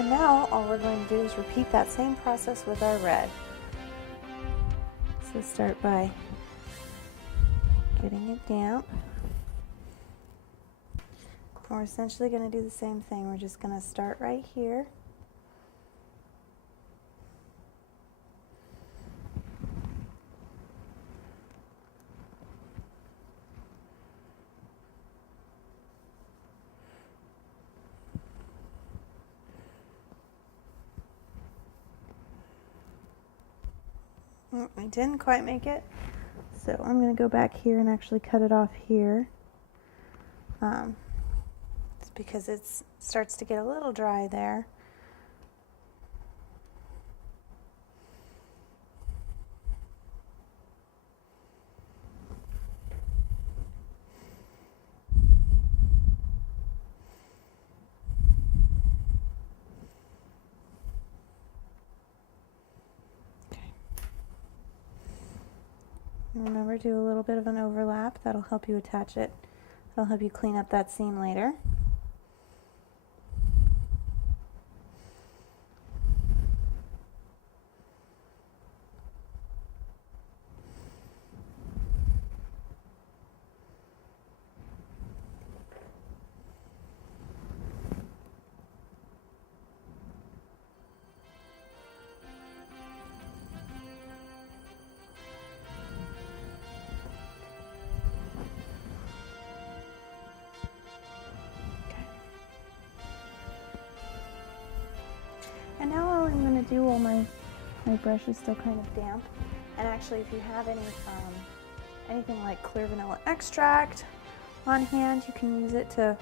And now all we're going to do is repeat that same process with our red. So start by getting it damp. We're essentially going to do the same thing. We're just going to start right here. I didn't quite make it, so I'm going to go back here and actually cut it off here. It's because it starts to get a little dry there. Remember, do a little bit of an overlap. That'll help you attach it. That'll help you clean up that seam later. And now all I'm going to do while my brush is still kind of damp, and actually if you have anything like clear vanilla extract on hand, you can use it to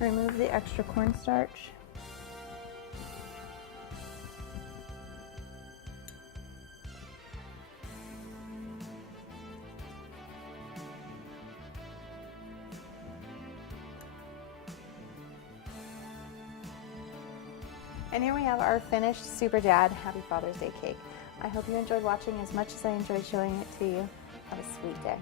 remove the extra cornstarch. And here we have our finished Super Dad Happy Father's Day cake. I hope you enjoyed watching as much as I enjoyed showing it to you. Have a sweet day.